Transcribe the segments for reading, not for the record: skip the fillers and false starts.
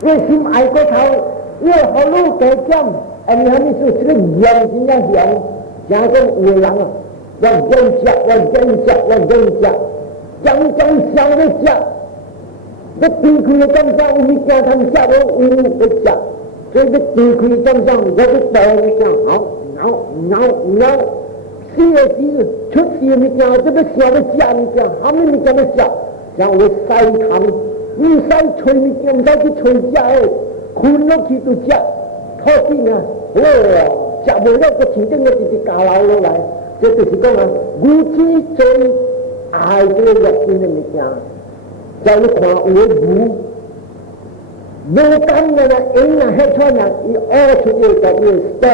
因心爱过头，因好路加减，你还没说这个养真正养，像个有人啊，我人家，养想的家，那地区的长上，我们家他们家都有的家，所以这地区长上，我就到你讲好，鸟，是出事的家，这个小的家的家，他们的家的家，像我晒汤。你晒吹你用到去吹家诶，困落去都食，讨紧啊！食无了个真正个就是家老落来，这就是讲啊，有志最爱这个热心的物件，就你看有牛，无干的呢，因啊迄串啊，伊屙出去就伊倒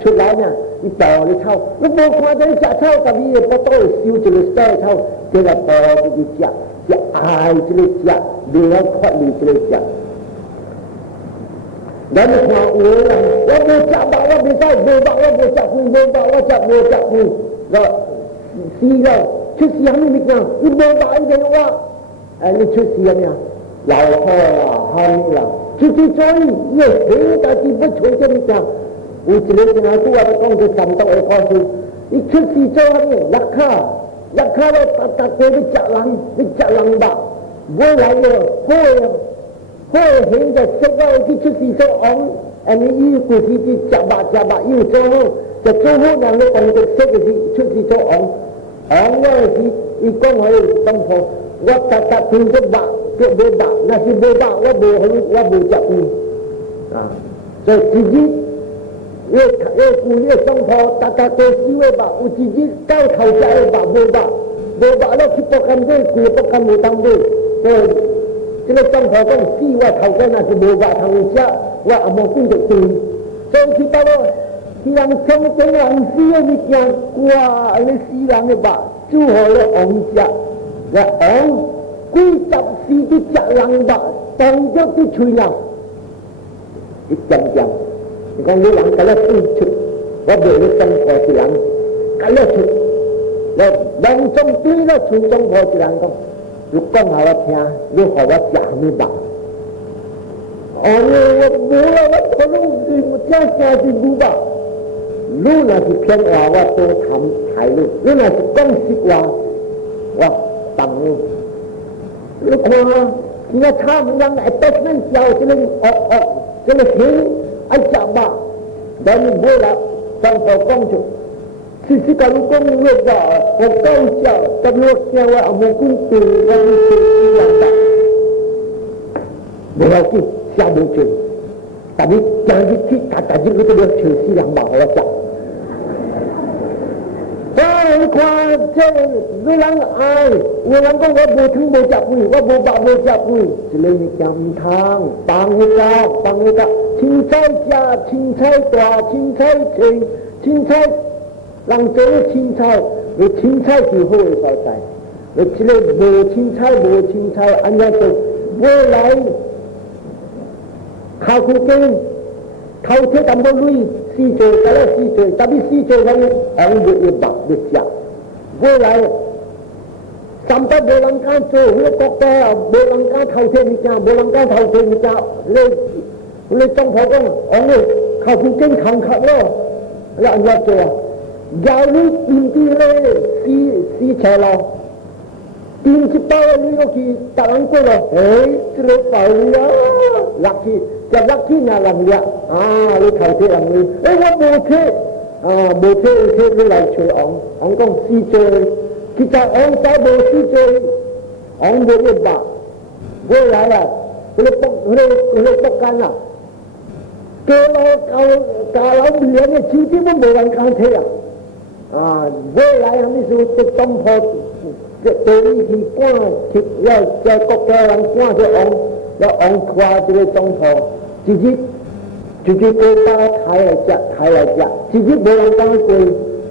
出来呢，伊倒你草，你无看到你食草，但伊不倒收一个倒草，这个倒就去食。是爱这个家，你要脱离这个家。咱们看有人，我无食饱，我袂使，无饱我无食饭，无饱我无食饭，死了，出事还没讲，你无饱一定我，你出事了咩？老婆啦，喊啦，出去做伊黑大地不吹这么讲，有一个人还拄我讲这三道的故事，伊出事做啥物？拉卡。一卡到大家你食人吧，我来了，好现在食到去出事做昂，你伊过去去食吧，又做好，就做好人哋动作食嘅事，出事做昂嗰陣時，伊講佢當鋪，我大變咗白，腳冇白，那是冇白，我冇食啊，所以自己。越顾越生活，大家都喜欢吧。有自己搞头家的吧，无吧了去不干对，顾不干无当对。所以这个生活讲死我头家那是无吧头家，我也无管得对。所以去到了，去人从中人死的物件，哇！你死人的吧，煮好了王家，我王几十世的食人吧，当着的吹人，一点点。你讲你人咁樣推出，我為你生活是人咁樣出，我人中對了村中活是人講，你講下我聽，你學我食咩吧？我冇啦，我聽聲是冇吧？你那是騙話，我多談睇你；你那是講實話，我等你。你看，現在他們人係不能教這個行。爱食吧，但你冇啦，生活講出，其實假如講你話，我講笑，但係我聽話冇講對，我唔識樣吧，冇要緊，寫冇錯，但係講啲啲大啲嗰啲要全是樣吧，我講。你看這有人愛，有人講我無聽無食飯，我無飽無食飯，這個你講唔通，幫佢個。青菜家、青菜大、青菜青、青菜人做青菜，你青菜是好的所在。你这个无青菜，安怎做？我来考古经，头铁咁多类，四做，再来四做，特别四做咁，我会白的食。我来三百无人敢做，我国家无人敢头铁物件，无人敢头铁物件，你中婆講，我靠附近行客咯，你按怎做啊？假如掂啲咧，試斜路，掂一包你落去搭人過咯，這個爆呀，落去就落去那人呀，你頭鐵人你，我冇車你來吹昂講試做，其實昂仔冇試做，昂冇一百，我來啦，佢卜間啦。家老唔靚嘅，始終都冇人敢睇啊！未來係咪說啲東坡對去趕，要在國家人趕咗要昂跨這個東坡，自己國家抬來食，自己冇人敢過，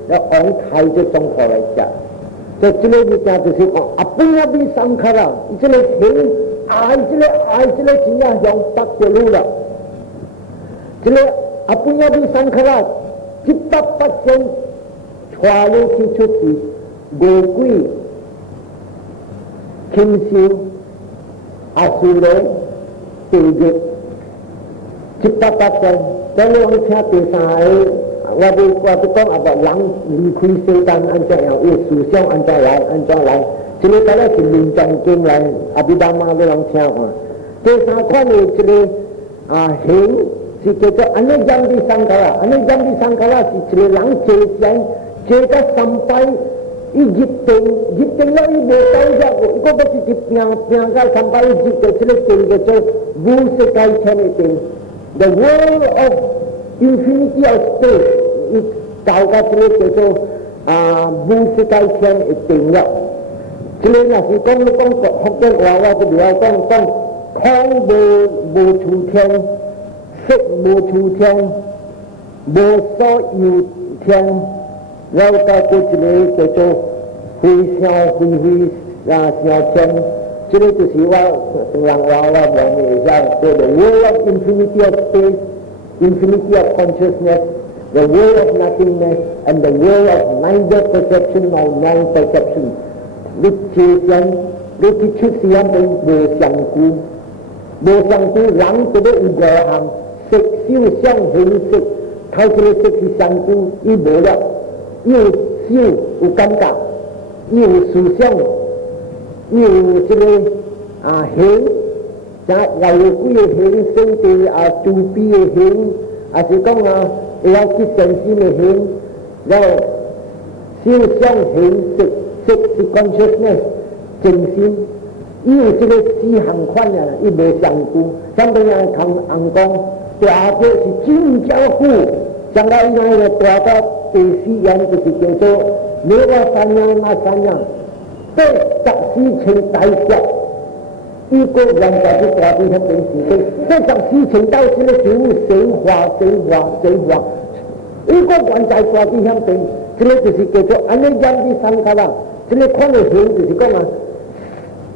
要昂抬咗東坡來食。所以這個物件就是講，邊三刻啦，這個情愛這個真係向北嘅路啦。這個邊三刻啦，700%帶你去出事，魔鬼、禽獸、阿修羅、地獄788但你往聽第三我哋講啊，人離開世間安怎樣，伊思想安怎來，這個大概是臨終經來，阿彌陀媽俾人聽看。第三款的這個行是叫做安尼樣的桑卡拉，安尼樣的桑卡拉是一個人坐到三拜，伊入定了伊無到入，伊個不是拼到三拜，伊入到這個定叫做無世界天的定 ，the world of infinity of space。伊到到這個叫做無世界天的定了。這個若是講福建話，我就不要講空無處天，色無處天，無所有天，然後到這個叫做非想天，這個就是我人話我講的叫做 the world of infinity of space, infinity of consciousness.The world of nothingness and the world of neither perception nor non-perception. 你之前你去出世間都無相故，人就要有五項色、受、想、行、識，透過色是相故，伊無了，伊有受有感覺，伊有思想，伊有這個行，又有幾個行生地慈悲的行，還是講會有結善心的行，然後受想行識是 consciousness 正心，伊有這個四項款啊，伊無相故。相對人講，對阿姐是真正苦，相到伊那個大到第四樣就是叫做你話三樣那三樣，對14,000大小，伊個人就係大啲喺平時嘅，這14,000大小嘅事物神化。如果原在掛啲香邊，這個就是叫做安尼樣的三卡啦。這個看的形就是講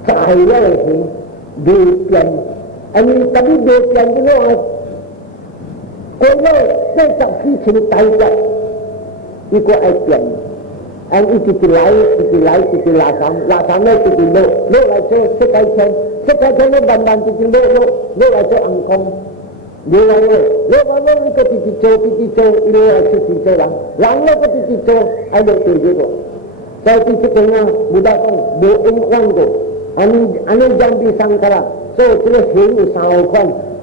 在了的形未變，安尼特別未變嘅話，過了44,000大小，伊個愛變，安伊直來拉三咧就是落來做世界天咧慢慢就是落來做暗空。你話咧，你個直做，你話出事做人咧個直做，喺度對住個，所以這個呢，冇得講，冇應關個，安尼樣比桑卡拉，所以這個行有三個款，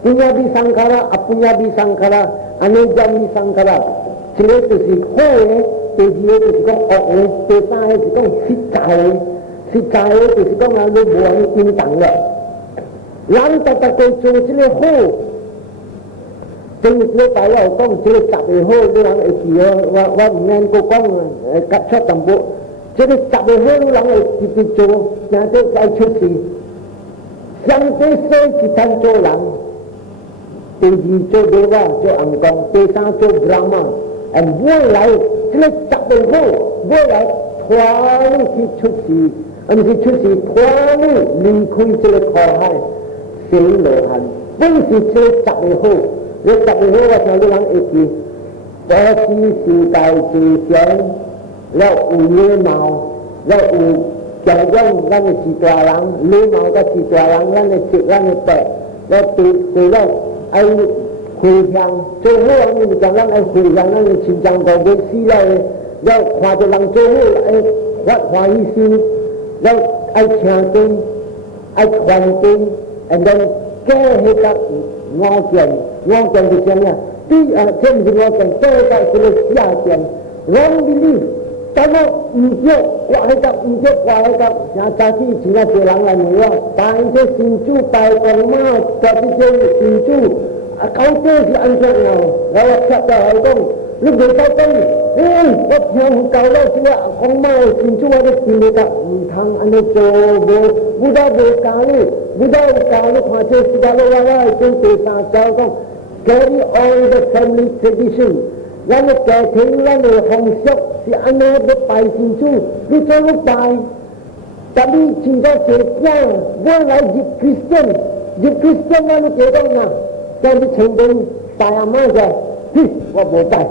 不要比桑卡拉，不要比桑卡拉，安尼樣比桑卡拉，這個就是好嘅，第二個就是講惡嘅，第三個就是講實在嘅就是講你無人平等啦，人大家做這個好。正你大佬講，這個習會好，你人會記哦。我唔免個講夾出淡薄。這個習會好，你人會直接做，然後再出事。相對衰是貪做人，第二做地話做暗光，第三做 Brahma。未來這個習會好，未來拖你去出事，唔是出事拖你離開這個苦海，死羅漢。本是這個習會好。你習會好嘅時候，你人會記，我是時代自強，然後有禮貌，然後有強壯，咱係大人，禮貌嘅是大人，咱係識，咱係白，然後對了愛回向，做好你就講咱愛回向，咱係心臟個會死啦嘅，然後看到人做好愛發歡喜心，然後愛聽經，愛傳經，然後加起個我見是怎樣？這唔是我見，這個是個下見。wrong belief，但係唔知掛喺度，像早期以前那些人嚟講，但係這神主大公嘛，就是這神主搞這是安怎樣？然後貼到嚟講，你未到講，我聽教了這個公嘛神主我都見得到，唔通安尼做無到無教你看這世界我講第三招講。Carry all the family tradition， 咱的家庭，咱的風俗是安怎要拜神主，你怎麼拜？但你真正是講，我來入 Christian，咱就覺得啊，將你成本拜阿媽嘅，我無拜。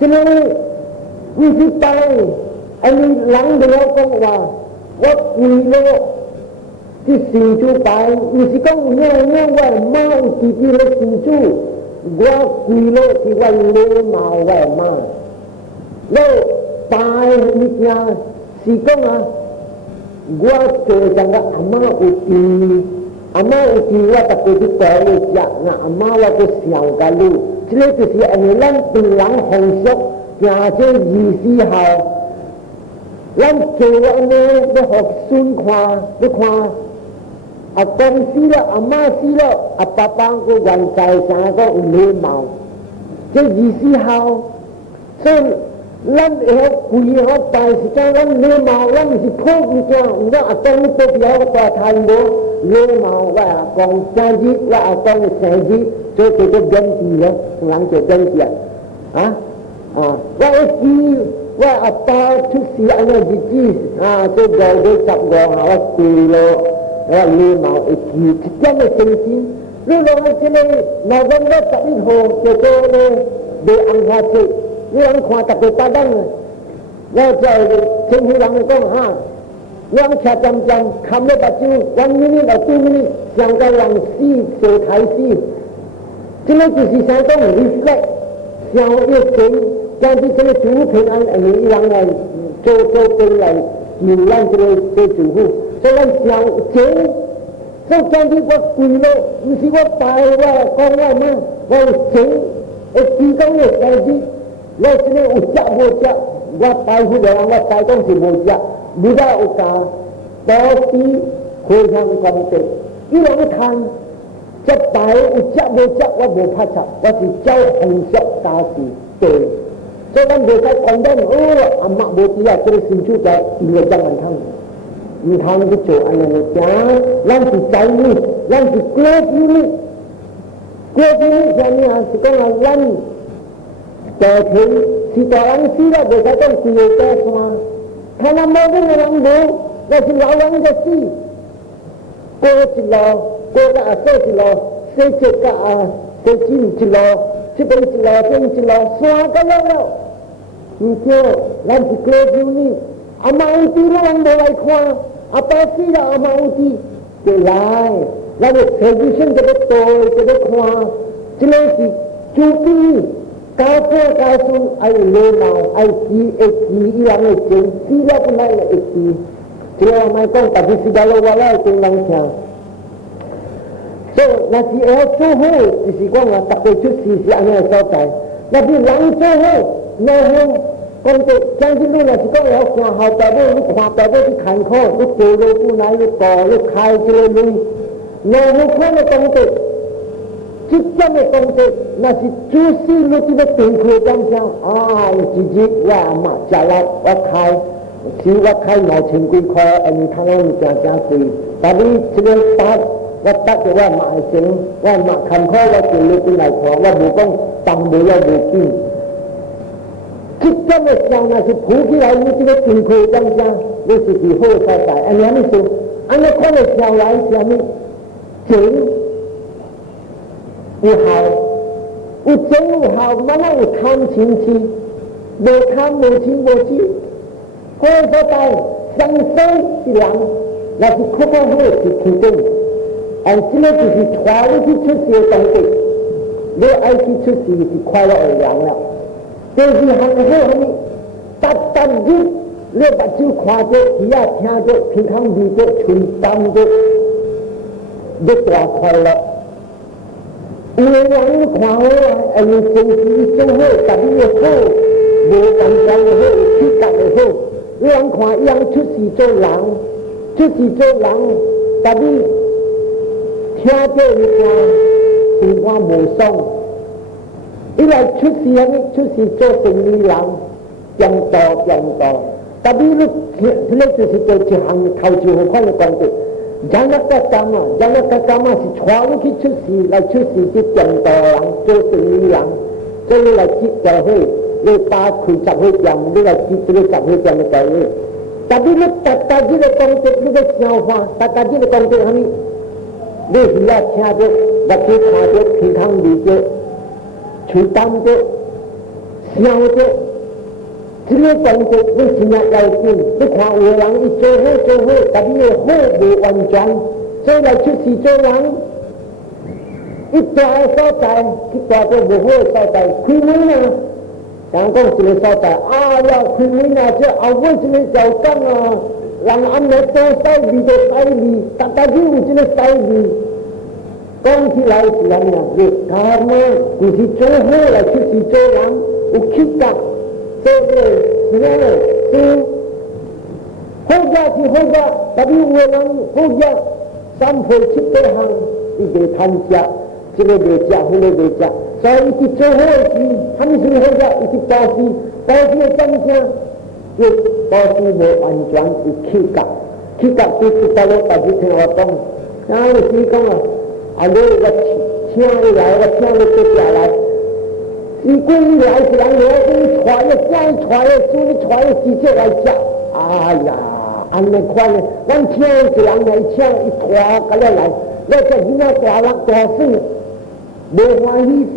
這個你去拜，你人哋有講話，我跪了， ที่สิ่งจูไปมีสิก้องเงี้ยว่ามาอุติที่เราสิ่งจูว่าคุยโลที่ว่าเลี้ยมาว่ามาแล้วตายมีเงี้ยสิก้องอ่ะว่าโจจังก็อามาอุติว่าตะกุที่ต่อเลยจ้ะนะอามาว่าก็เสียงกันลูกที่เล็กที่สิอันนี้ลั่นเป็นหลังหงศกยาเจ้า24 号ลั่นโจอันนี้ได้6ซุนควาได้ควาอาตงสีละอามาสีละอาปาปังก็วันใจสาก็เลี้ยมาเจ้า24 号ซึ่งลั่นคุยเขาไปสิจ้าลั่นเลี้ยมาลั่นสิโคกมีจ้าแล้วอาตงนี่ตัวเดียวก็ทันโบเลี้ยมาว่าอากองจาจิว่าอากองแสจิโจเจ้าเดินทีแล้วหลังจากเดินทีอ่ะว่าไอ้ที่ว่าอาตาทุกสิ่งอันนี้จีเจ้าเดินได้จับกองหาว่าคุยแล้วว่าเลี้ยมาไอ้ที่จะไม่เป็นจริงเรื่องอะไรที่นี่เราต้องได้ตัดอีกหัวเจ้าเลยเดี๋ยวอังคารสิเรื่องความตัดตัวตาดังแล้วใจเช่นที่หลังก็เรื่องแค่จำคำเรื่องปัจจุบันนี้เราตู้นี้ยังกำลังซีเสียไทยซีที่นั่นคือสิ่งที่ต้องรีเฟล็กอย่างเรื่องจริงการที่จะจูบเป็นอันนี้ยังไงโจเป็นอะไรมีเรื่องจะเลยจูบฉะนั้นอย่างจริงซึ่งการที่ว่าคุยโลมีสิ่งว่าตายว่าก้องว่ามันว่าจริงไอ้ที่ต้องเนี่ยการที่เราจะเนี่ยอุจจาระว่าตายผู้เดียวว่าตายต้องสิบุจบุดาอุตาต่อที่คุยทางความเต็มที่เราไม่ทันจะตายอุจจาระว่าบุพชะว่าสิเจ้าหงส์ตาสีเตยฉะนั้นเดี๋ยวใช้ความได้อามาบุตรยาจะได้สิ่งชั่วใจอีกจังมันทั้งมีทางที่โจอันนั้นจ้าลั่นจิตใจนี่ลั่นจิตเกลียดนี่เกลียดนี่แค่นี้สิก็ลั่นแต่ถึงสิตาลังสีละเดี๋ยวใช้ต้องคุยแต่สมาถ้าเราไม่ได้ลังดูเราจะเราลังจะสีโกจิลาโกก็อาเซจิลาเซจิก็อาเซจิลาที่เป็นจิลาเป็นจิลาสวาก็แล้วนี่เจ้าลั่นจิตเกลียดนี่อามาอุติเราลังดูไอ้ควาอาปาสีละอามาอุติเกล้าแล้วเนี่ยเซจิชันจะได้โตจะได้ควาจะเลยสิจูปีกาโปกาซุนไอเลมาไอกีเอกีอีหลังไอเจนสีละเป็นไรเอกีเจ้าไม่ต้องตัดสินใจแล้วว่าอะไรเป็นหลังเชียงโซ่นาทีเอลโซ่หูสิกว่าเราตัดไปชุดสีอันนี้เข้าใจนาทีหลังโซ่หูโน่หูคนจะจังที่นี่นาทีก็แล้วความหาแต่ว่าลูกความแต่ว่าที่ขันข้อลูกโจลูกผู้ไหนลูกก่อลูกใครจะเลยลุยโน่หูคนไม่ต้องติดจิตใจไม่ต้องติดนาทีจูซี่ลูกที่ได้ตื่นคุยกันเช้าจิว่ามาจะละว่าใครที่ว่าใครหมอชิงกุยคออันนี้ทางนั้นจะคุยตอนนี้เชื่อตัดว่าตัดจะว่ามาเสียงว่ามาคำข้อว่าจะเลือกเป็นไหนของว่าบุต้องตังบุว่าบุกินคิดจะไม่เจ้านาทีผู้ที่เราที่ได้ตื่นคุยกันเช้ารู้สึกดีโหดใจอันนี้ไม่สุดอันนี้คนไม่เจ้าไรเจ้านี่เจ๋งอุหาวอุเจงอุหาวมันนั่งทำชิงชีโดยทำโมชิงโมชีเฮ้ยเข้าใจสังเกตทีหลังแล้วที่เขาบอกว่าที่คิดถึงอันที่เราที่ทว่าที่ชุดเสียตังค์เดี๋ยวไอ้ที่ชุดเสียที่ควายเราอย่างละเดี๋ยวที่หันเรื่องนี้ตัดยึดเรื่องปัจจุบันเจ้าที่ยาเทียเจ้าพิทังดีเจ้าชุนตันเจ้าเด็กว่าควายละเมื่อวันควายไอ้สิ่งที่เจ้าเฮ้ตัดเรื่องเขาดูกันกันเฮ้ที่กันเฮ้เรื่องควายยังชุดสีเจ้าหลังแต่ดิเทียเจ้าอีกว่าสิ่งว่าหมูซ่องอีหลายชุดสีนี้ชุดสีเจ้าสิ่งนี้หลังยังต่อแต่ดิลูกเล็กจะสิเจ้าที่หันเข้าจู่หัวข้อในกองติยังนักกรรมสิชวาลูกชุดสีหลายชุดสีที่ยังต่อหลังเจ้าสิ่งนี้หลังเจ้าหลายคิดจะให้เรื่องตาคุยจับให้จำเรื่องคิดจะจับให้จำในใจเลย tapi lu tadi le kongkit lu dah nyawa tadi le kongkit kami dia hias dia batu dia pinang dia cutam dia siang dia dia kongkit lu siap lagi lu kuat orang itu tadi le ho bu wanjang 所以来出事做人，一大个所在，去大个无好个所在，开门啊！人讲一个所在，啊呀，开门啊！这后尾一个小港啊，人暗暝多使味就使味，大家有这个使味。讲起来是安尼啊，你干嘛？就是做好来出事做人，有气格，做个是安尼，做。好家是好家，特别有个人好家，三倍七八项，一个贪食，这个未食，那个未食，所以伊做好的事，他们是好家，伊是保持，保持的真正，要保持无完全有气格，气格就是到了大家听我讲，啊，你讲啊，啊，你个请你来，我请你坐下来。如果你来是人来给你传的，叫你传的，叫你传的直接来吃，哎呀！安尼款的，咱请一人来请一拖甲了来，咱这囡仔大人大孙，无欢喜心，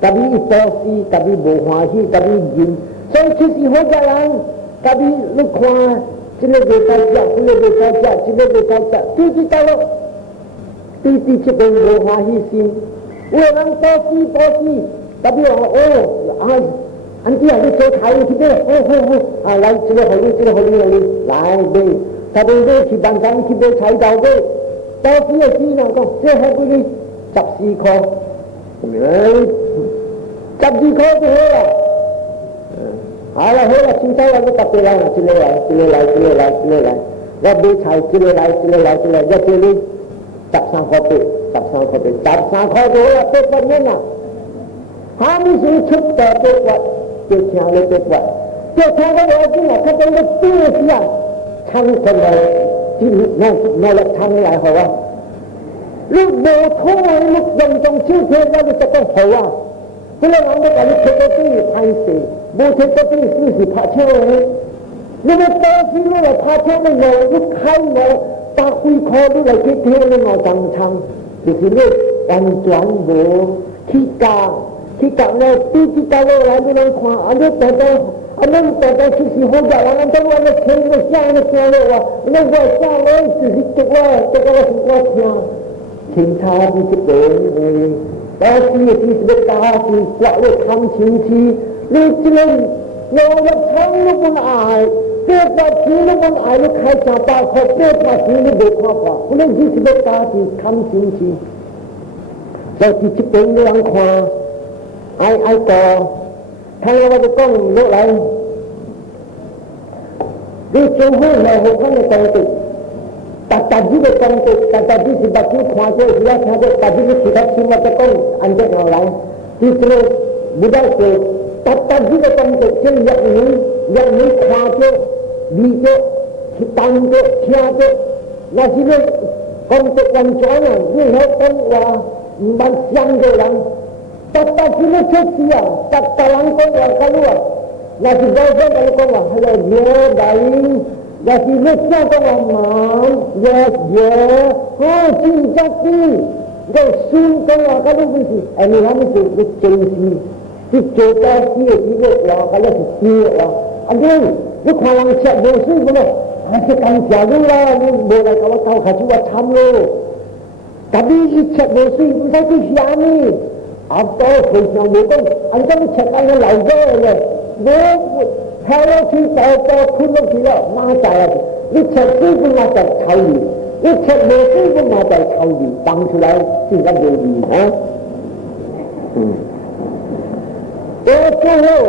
特别伊多事，特别无欢喜，特别认，所以就是好个人，特别你看，这个未该食，这个未该食，这个未该食，对知道咯，对这个无欢喜心，有人多事，特别话哦，安弟啊，你做台去咩？好，啊来，这个好你，来对，他们都去办公去买菜刀买，多少个钱啊？讲这还给你14块，12块就好了。好了，现在我特别来，这个来，我买菜，这个来，要这里13块8，13块就好了，多半年啦。他们是出的多少？就听了这话，就听到我进来，他讲个电视啊，唱出来，拿来唱来好啊。你无通啊，你用手听，我就觉得好啊。后来人都讲你听到这拍摄，无听到这是拍枪的。你们当时你来拍枪的我，你开我把胃口你来去听你我当唱，就是你完全无去教。去讲了，对知道了来，你能看，你大家就是好家人，等我听我讲了哇，我讲了就是读我听他的这个，但是也是个大事，刮了看清楚，你这个我唱都不爱，这把钱都不爱，你开枪打开，这把钱你没看法，我们就是个大事看清楚，所以这边的人看。ai có thay ra cái con lúc lại đi chung với là một con người công tử ta chỉ được công tử ta chỉ là bác sĩ khoa cho gì đó ta chỉ là chỉ là xin mà cái con anh chết nào lại thì rồi bây giờ thì ta chỉ là công tử trên nhận những khoa cho đi cho thì tăng cho chia cho là chỉ là công tử làm cho này như nó công là bạn xem rồi lắm Tata kini sesia, tata langkong yang keluar. Nasi goreng kalau kau lah, hello dia dari, nasi lesnya kau lah mam, yes, cinta ti, kau sun kau lah kalau begitu. Ini kami tu cengsi, si cerita si lah kalau si lah. Aduh, ni kalau cek bosan boleh, sekarang jago lah, ni boleh kalau tahu kacu macam lo. Tapi cek bosan, saya tu siapa ni? Apa kerja mereka? Anda cakap yang lain je. Kalau kita kuno kita macam ni cakap pun macam tahu, ni cakap pun macam tahu. Bang sulai tinggal beli, ha? Oh,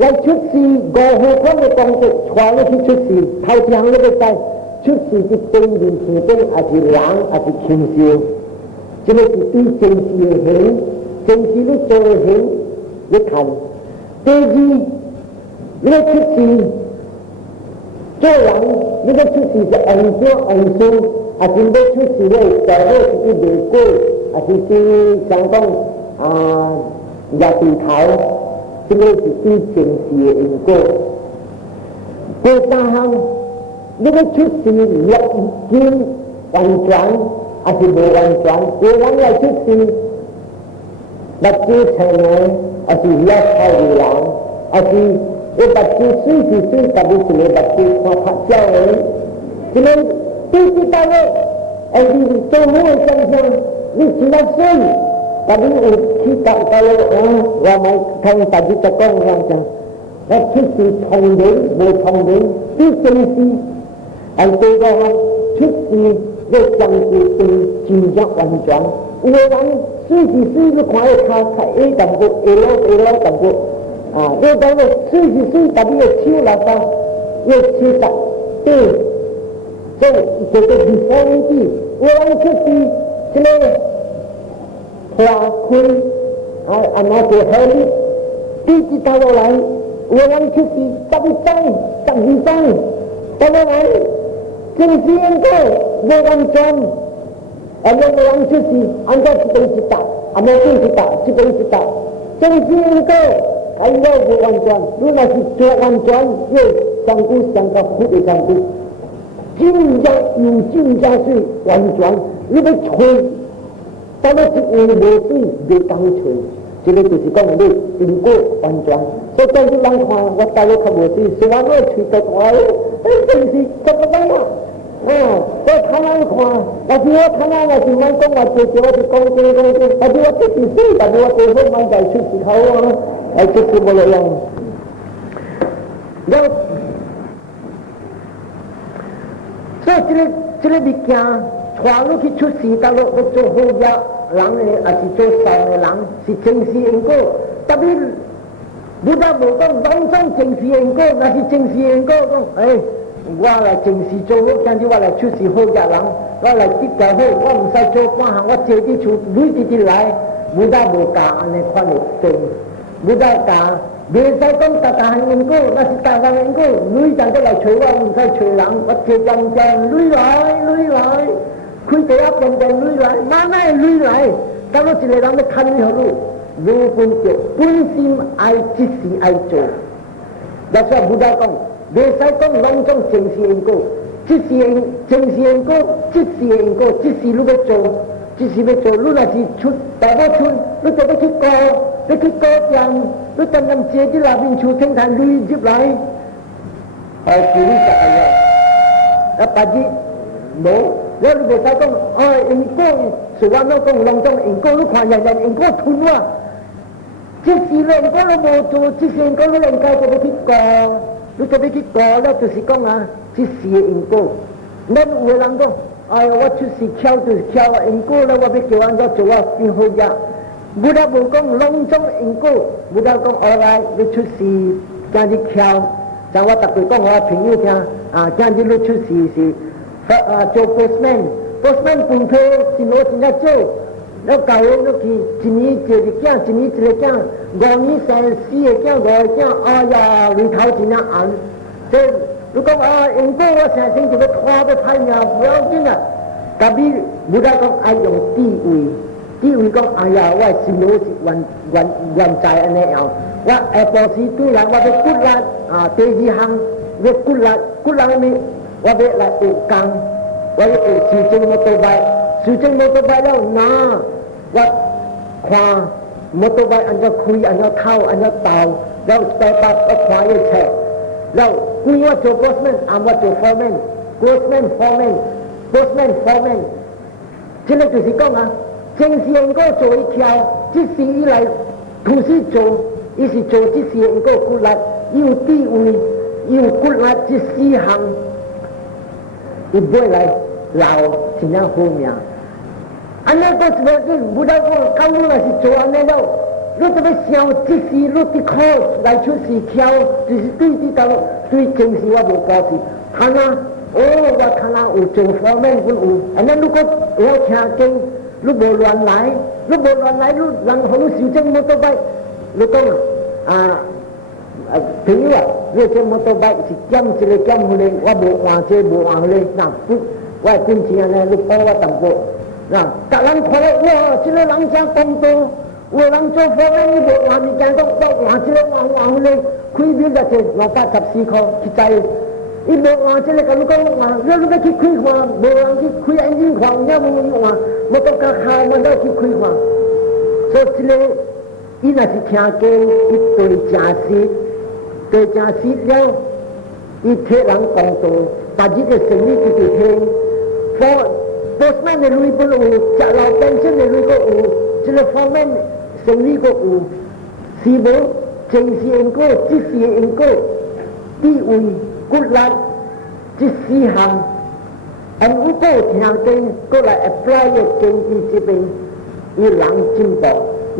yang cuci gohor kan orang tu cuaca tu cuci, tahu tiang tu betul. Cuci tu tinggi, tinggi ada lang, ada kimsiu. Jadi itu kimsiu ni. Chính trị nó cho hiểu với thành tê gì nó chút gì cho lắng nó chút gì sẽ ảnh xuống chính đó chút gì này trở về cái đề cô chính sáng công nhà tình thảo chính đó chính trị ảnh cô ta hăng nó chút gì lập kim hoàn toàn chính bộ hoàn toàn cô lắng là chút gì बच्चे छने असी लख हाउलां असी ये बच्चे सुई कभी चले बच्चे को फंसा है जिन्हें तीसरी ताले 你做好的想象，你只能信。Tadi kita kalau orang mai thằng tadi ta con rằng rằng là trước khi thông đến trước khi anh tôi ra trước khi về chẳng thì từng chìm giác hoàn toàn người đang suy nó khoái khá phải tầm bộ elo tầm bộ người đang là suy tầm bộ chiêu là sao người chiêu tầm tư rồi cái before đi người đang trước khi cho nên hòa khuy anh nói về hơi đi tao lại người đang trước khi tập gì sai tao lại chân riêng cơ vô văn chân anh đang trước khi anh ta chỉ cần cita anh chỉ cần cita chân riêng cơ anh đâu vô văn chân lúc nào chỉ cho văn chân như sang cả phụ để sang tu chính gia suy văn chân lúc đấy chơi tao nói chuyện người vô suy để tăng chơi cho nên tôi chỉ có một điều đừng cố văn chân so trong cái lăng hoa và tao có không vô suy so nó chuyện tao nói cái gì cho nó đấy cái khả năng khoa là chỉ có khả năng là chỉ mang công và chỉ có chỉ công là chỉ có cái gì là chỉ có cái không mang giải xuất khẩu ở cái sự bao lâu rồi cho nên bị kia khoa lúc khi xuất sĩ ta lúc cho hô gia lắng này à chỉ cho sao này lắng chỉ chân sĩ anh cô tại vì Buddha bảo con đóng trong chân sĩ anh cô là chỉ chân sĩ anh cô khôngว่าละจึงสีโจวกันที่ว่าละชุดสีโหยาหลังว่าละติดกับโหว่ามันใส่โจว่าหางว่าเจที่ชุดลุยที่ไหลบุดาโบกาอันในความเป็นจริงบุดากาเบสใส่ต้องตาตาเงินก็นาสิตาเงินก็ลุยจังก็เราช่วยว่ามันใส่ช่วยหลังว่าเจจังลุยไหลคุยแต่ว่าเป็นลุยไหลมาไม่ลุยไหลถ้าเราสิเลยเราไม่ทันนี่เหรอรู้ปุ่นเจ็บปุ่นซิมไอจิสีไอโจดัชบุดาก็เบสใส่ต้องลงจงเจงสีเองก็จิสีเองเจงสีเองก็จิสีลูกเบโจจิสีเบโจลูกน่ะสิชุดแต่ว่าชุดลูกจะไปคิดกอจังลูกจะนำเจที่ลาบินชูเท่งทางลุยจิบไหลชีวิตจักรยานแล้วปัจจิโนแล้วลูกเบสใส่ต้องเองก็สุวรรณต้องลงจงเองก็ลูกความอย่างเองก็ทุนว่าจิสีเองก็ระโบโจจิสีเองก็ลูกเองก็จะไปคิดกอลูกจะไปคิดก่อแล้วตัวสิก้องที่เสียอิงโก้นั่นเวลาก็ว่าชุดสีเขียวตัวเขียวอิงโก้แล้วว่าไปเกี่ยวอันก็จะว่าเป็นหัวยาบุดาบุกงลงจงอิงโก้บุดากงอะไรไปชุดสีจานที่เขียวจังว่าตะกุยก้องว่าถึงนี่จ้าจานที่ลูกชุดสีโจโพสแมนปุ่นเพสิโนสินาโจแล้วเก่าแล้วที่จีนี้เจริญจีนี้เจริญกองนี้แสนสีแก้วกองแก้วยาวิเท่าจีน่าอันเช่นลูกก็เองก็ว่าแสนสิ่งที่ไปคว้าไปพายยาเพื่อจริงกับบีบุดาก็อายุตีอุยก็อายาว่าสิโนสิวันใจอันนี้เอาว่าแอปเปิลสีตัวหลังว่าไปกุลาเตจีหังเวกุลานี่ว่าไปละอุกังว่าไปสีเจงมอเตอร์ไบสุจังมอเตอร์ไบค์แล้วนะว่าความอเตอร์ไบค์อันจะคุยอันจะเท่าอันจะเต่าแล้วแต่ปัดก็ควายแฉะแล้วคุยว่าโจโพสแมนอ่านว่าโจฟอร์แมนโพสแมนที่นั่นคือสิก้องเจงเสียงก็โจอีเขียวที่สีอะไรทุสิโจอีสิโจที่เสียงก็กุลัดอยู่ตีอุยอยู่กุลัดที่สีหังอีกด้วยอะไรเราที่น่าโหเมียอันนั้นก็คือบุดาก็เขารู้ว่าสิโจอันนั้นแล้วรู้จะไปเสียวที่สีรู้ที่คอไหลชุดสีเขียวที่ตุ้ยที่ตาตุ้ยเจงสีว่าบุกาสิขณะว่าขณะอุจงฟอร์แมนคุณอันนั้นลูกก็เราแข่งเก่งลูกโบราณไหลลูกหลังของสิวเจงมอเตอร์ไบค์ลูกก็ถึงว่าเรื่องเจงมอเตอร์ไบค์สิแก้มสิเลยแก้มเลยว่าโบวางเจโบวางเลยนะปุ๊บว่าคุณเชียร์เนี่ยลูกพ่อว่าต่ำโบนะแต่หลังพอว่าเชื่อหลังจากตรงตัวว่าหลังโจฟอร์แมนนี่โบวางมีการต้องวางเชื่อวางเลยคุยเรื่องจะเจเราก็ขับสีคอคิดใจอีโบวางเชื่อเลยกับลูกก็วางแล้วลูกก็คิดคุยความโบวางคิดคุยอันยิ่งความเนี่ยมันวางมันต้องการข่าวมันได้คิดคุยความสุดท้ายอีน่าสิแข่งเกมอีตัวจ่าสีแล้วอีเทหลังตรงตัวปัจจุบันสิ่งนี้คือเทงพอ postman 的路不路，家老本身的路个路，这个方面生意个路，是无正是应该，即是应该，地位骨力，即四项，按五个条件过来 apply 嘅经济这边，伊人进步。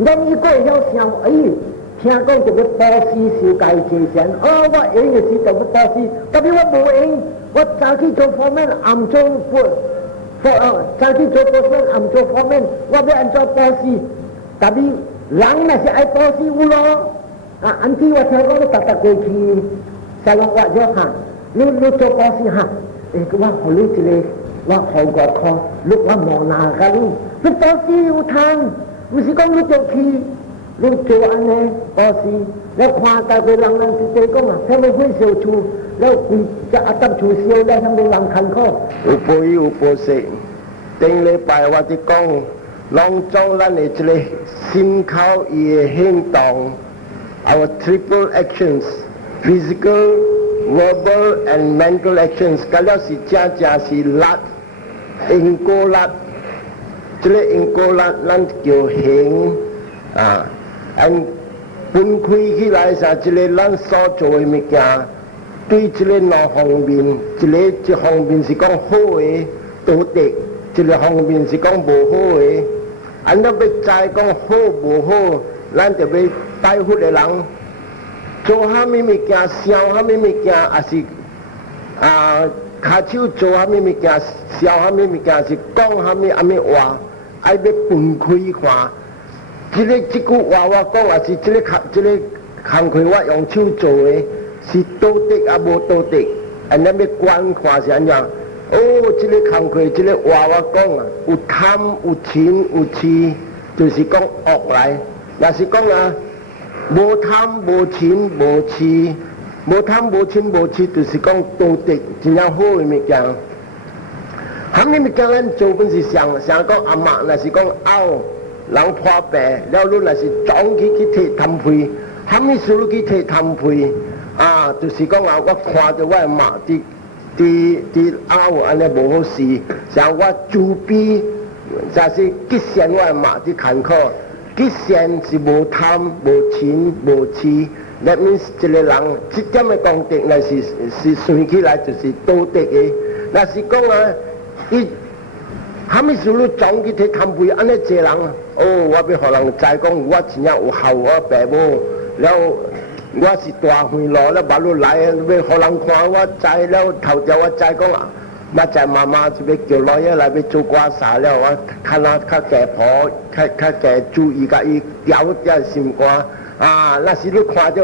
咱一个要想，哎，听讲这个保险是该节省，我用嘅是做保险，特别我无用，我早去做方面暗做早去做保险暗做方面，我要按做保险，特别人那是爱保险有咯，安弟我听讲你搭过去，沙龙话咗下，你做保险下，我好你一个，我好过靠，你我冇拿噶你保险有通。唔是讲你做去，你做安尼，保险，你看到佢人是这讲啊，他们会小处，你规只阿搭厝烧，你他们人看可。有报有报息，顶礼拜我哋讲，拢将咱的这个心口伊的行动 ，our triple actions, physical, verbal and mental actions， 咁了是正是力，因果力。这个因果力，咱叫行啊，按分开起来啥，这个咱所做的物件，对这个两方面，一方面是讲好的道德，这个方面是讲无好的。按咱要知讲好无好，咱就要带福的人做虾米物件，烧虾米物件，也是骹手做虾米物件，烧虾米物件，是讲虾米阿米话。爱要分开看，这句话我讲也是这个工课我用手做的，是道德啊无道德，咱要观看是安样。哦，这个工课这个话我讲啊，有贪有嗔有痴，就是讲恶来。若是讲啊，无贪无嗔无痴，无贪无嗔无痴，就是讲道德真正好的物件。虾米物件咱做本是想讲阿嬷，若是讲拗人破病，了你若是总去摕摊配，虾米事你去摕摊配就是讲我看到我阿嬷伫拗安尼无好事，像我主笔，就是吉善我阿嬷伫坎坷，吉善是无贪无嗔无痴。That means 一个人这点的功德，那是算起来就是道德的。若是讲伊虾米事你总去摕摊配，安尼济人我要互人知讲我真正有孝我爸母，了我是大费路了马路来，要互人看我知了头条我知讲我知妈妈就要叫老爷来要做寡啥了，我较家婆较注意甲伊调心肝。那是你看到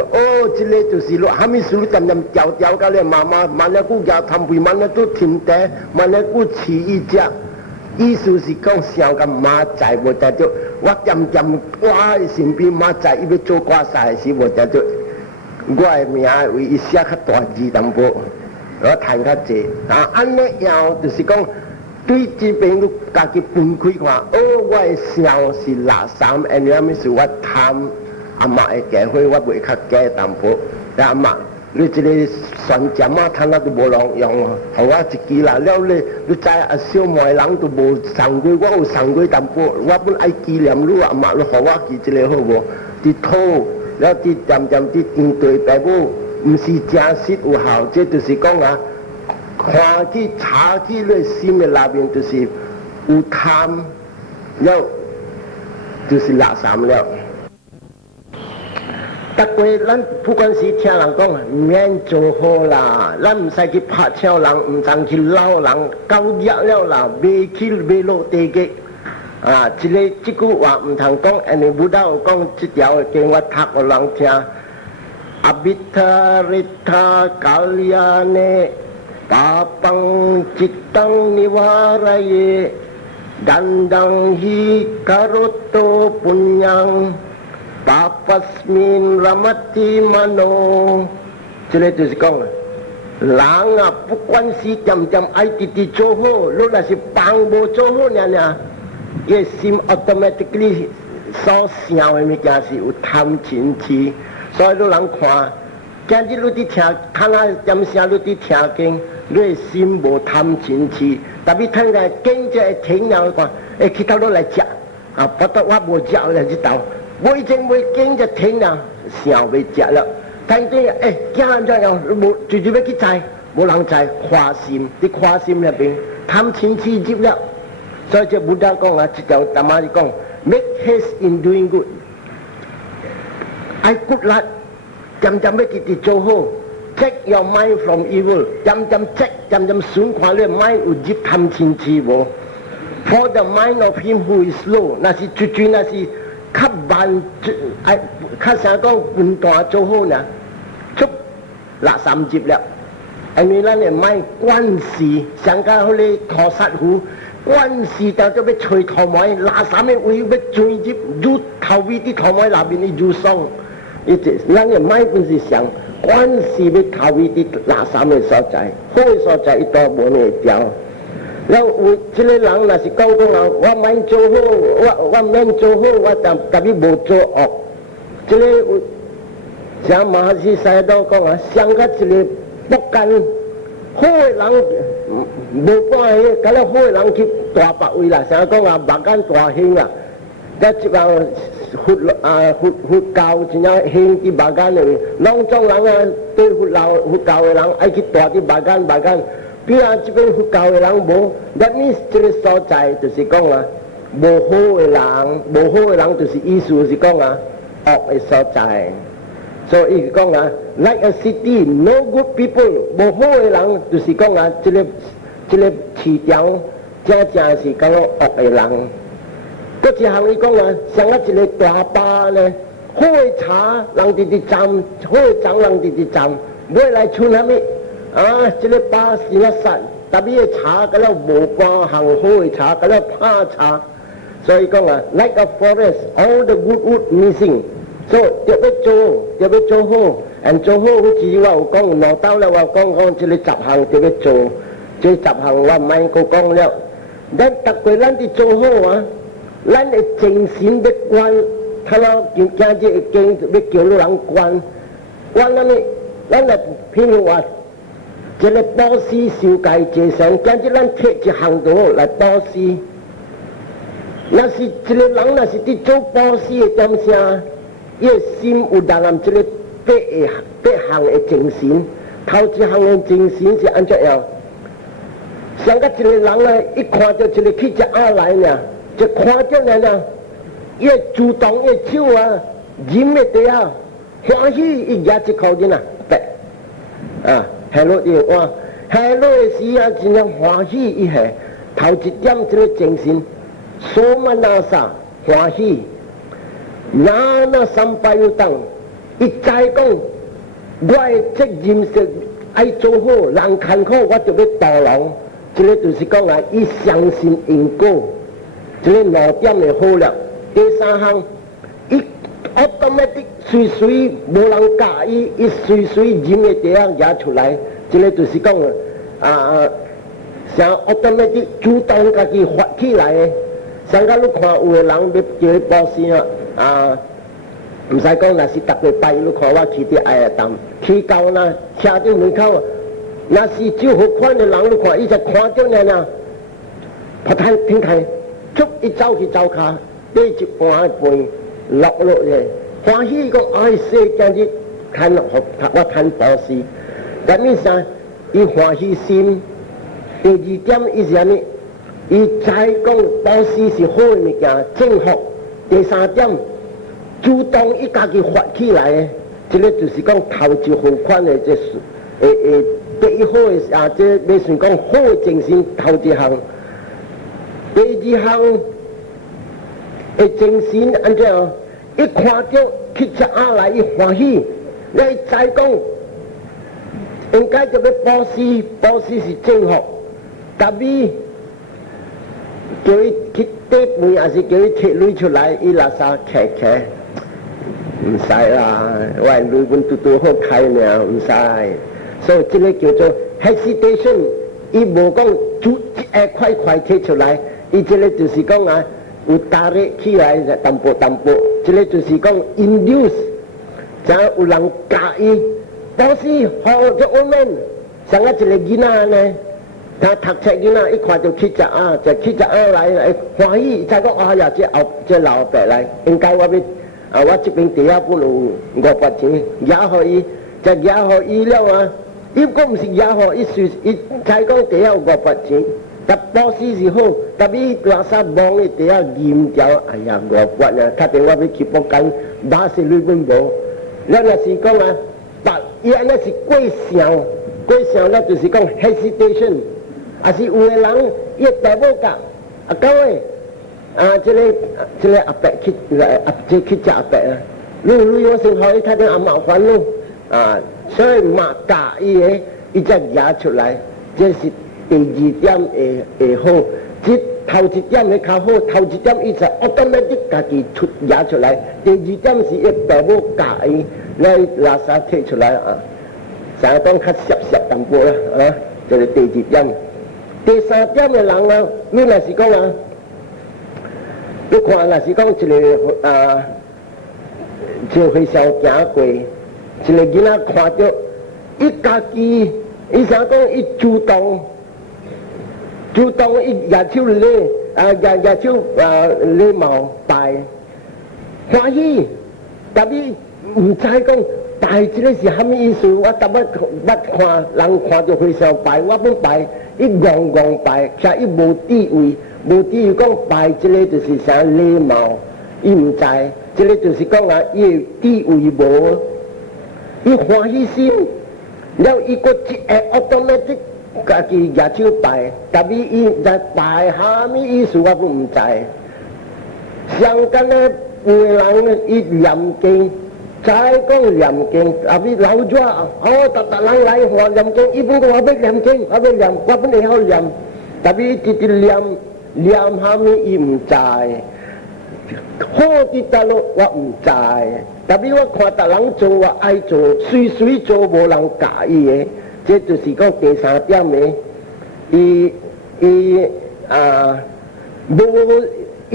这个就是你虾米事你渐渐调到你妈妈，慢了久咬摊配，慢了都停地，慢了久饲伊食。意思是讲想甲妈在无得着，我渐渐我的身边妈在伊要做寡啥的时无得着，我的名为伊写较大字淡薄，我谈较济。安尼样就是讲对这边你家己分开看，我的笑是垃圾，安尼样是我贪。阿嬷的家伙我袂较假淡薄，阿嬷，你这个船针啊，摊啊都无人用，互我一支啦。了你知小妹人都无送过，我有送过淡薄，我本爱纪念你阿嬷，你互我记一个好无？伫土，了伫渐渐伫长对爸母，毋是真实有效，这就是讲看去查去你心的内面就是有贪，了就是垃圾了。逐过咱不管是听人讲，免做好啦，咱唔使去拍超人，唔通去捞人，够热了啦，袂落地嘅。这句话唔通讲，安尼武道讲这条嘅经我读互人听。Abhitarita kalyane papang cittang niwaraye dandang hi karoto punyang papasmin ramati mano， 这个就是讲人不管是渐渐爱直做好，你若是帮无做好呢，伊心 automatically 所想的物件是有贪嗔痴，所以你人看，今日你伫听，看啊点声你伫听经，你的心无贪嗔痴，特别睇嘅經濟挺有個，其他都嚟食，不得我冇食嚟知道，每正每經濟挺啊，想未食啦，睇啲驚咗又冇，最要去摘，冇人摘花心，啲花心入邊貪錢刺激啦，所以就බුddha講啊，就大媽講 make haste in doing good， I good luck， จำไม่กิติโจโฮcheck your mind from evil จำ check จำสูญความเรื่อง mind อุจิตทำชินชีว for the mind of him who is slow นั่นสิจุนั่นสิขับบันข้าสารก็บุญต่อโจโฮนะชุบละ30แล้วอันนี้แล้วเนี่ยไม่กวนสีสังกาเขาเลยถอสัตหูกวนสีแต่จะไปช่วยถอมอยละ3ไม่อุ้ยไปช่วยจิบยุดเขาวิธีถอมอยละบินยุซ่องนั่นเนี่ยไม่เป็นสิ想關事俾求呢啲垃圾嘅所在，開所在一多冇嘢掉。然後這個人若是講啊，我唔做好，我唔做好，我特別冇做惡。這個像馬來西亞都講啊，上個這個不干，好嘅人冇關係，咁樣好嘅人去大白位啦，成日講啊，白間大興啊，一接啊。hút cao chỉ nhau hình cái bà gan này nông trong làng tôi hút cao cái làng ai cái tòa cái bà gan bây giờ chỉ bên hút cao cái làng bố that means chỉ là so chạy từ sự con à bố hô cái làng từ sự ý sự con à ọt cái so chạy so ý con à like a city no good people bố hô cái làng từ sự con à chỉ là chỉ tiếng cha sự con ọt cái làng嗰次行你講啊，上一次你大巴咧開茶，人哋啲站開站，人哋啲站，每嚟村下面啊，這個巴士一塞，特別係茶嗰啲無巴行開茶，嗰啲趴茶，所以講啊 ，like a forest, all the good wood missing， so 特別做好，人做好好似話講攞刀啦，話講這個執行特別做，這執行話唔係佢講了，但特別咱哋做好啊。咱嘅精神要關，睇到今日經要叫人關咱呢，咱嚟譬如話，一個波斯受戒者上，今日咱貼一行道嚟波斯，那是一個人，那是啲做波斯嘅點聲，伊個心有淡淡一個八行嘅精神，頭一行嘅精神是安怎樣？上個一個人咧，一看到一個去只阿來呢。就看到人啊，伊主動伊手啊，飲嘅地啊，歡喜伊夾一口嘅呐，白啊，係咯啲話，係咯嘅時啊，真係歡喜伊係頭一點這個精神，所萬那啥歡喜，那三拜有當，伊再講我嘅責任是愛做好，人看好我就要道路，這個就是講啊，伊相信因果。這個落點就好了。第三項，伊 automatic 隨無人教伊，伊隨飲嘅地方也出來。這個就是講像 automatic 主動自己發起來嘅。上個你看有個人要叫伊報信啊，唔使講，那是特別拜你看我去啲愛淡，去到那車啲門口，那是最好看嘅人，你看伊就看到人啦，不太聽睇。捉一走去走下，呢一半落嘅，歡喜講愛世間啲睇落我睇保士，但係啥？伊歡喜心。第二點伊是安尼，伊再講保士是好嘅物件，正確。第三點，主動伊家己發起來嘅，這個就是講頭一好款嘅，即係第一好嘅啊，即係你算講好嘅精神頭一項。第二項嘅精神安怎樣？一看到去只阿來伊歡喜，你再講應該就要保士是正確，特別叫伊去底門，還是叫伊摕錢出來，伊垃圾騎，唔使啦，我係女本嘟好開呢，唔使，所以這個叫做 hesitation， 伊無講快摕出來。伊這個就是講啊，有打力起來就淡薄，這個就是講 induce， 就有人教伊，當時學咗我們，上一個囡仔呢，他读册囡仔一看就去食啊，就去食啊来欢喜，才讲啊呀，这老伯来，应该我要我这边第一本有500钱，也互伊，就也互伊了啊。伊果毋是也互伊才讲第一有500钱，但保险是好，但伊垃圾忙的第一严条，哎呀500啊，确定我要去报警，马是日本无。咱若是讲啊，伊安尼是过上了就是讲 hesitation。也是有个人，伊大某甲到尾这个阿伯去去食阿伯啊，你我先互伊睇点阿妈烦恼所以嘛教伊个，伊才举出来，这是第2点会好，这头1点会较好，头1点伊才automatic家己举出来，第2点是伊大某教伊来垃圾摕出来相当较涩淡薄啦这是第2点。第3点的人啊，你若是讲你看若是讲一个会销行过，一个囡仔看到伊家己，伊啥讲伊主动伊举手礼举手礼貌拜欢喜，但伊毋知讲拜这个是虾米意思？我逐摆看人看到会销拜，我本拜。伊戆拜，其实伊无地位讲拜，这个就是啥礼貌，伊毋知，这个就是讲伊地位无，伊欢喜心，了伊个automatic家己举手拜，但伊在拜虾米意思，我本毋知。相干的有个人伊念经。再讲念经，你老咗逐人来学念经，伊本讲我要念经，我本会晓念，但伊直念虾米伊毋知，好伫大陆我毋知，但我看逐人做我爱做，随做无人教伊的，这就是讲第3点的，伊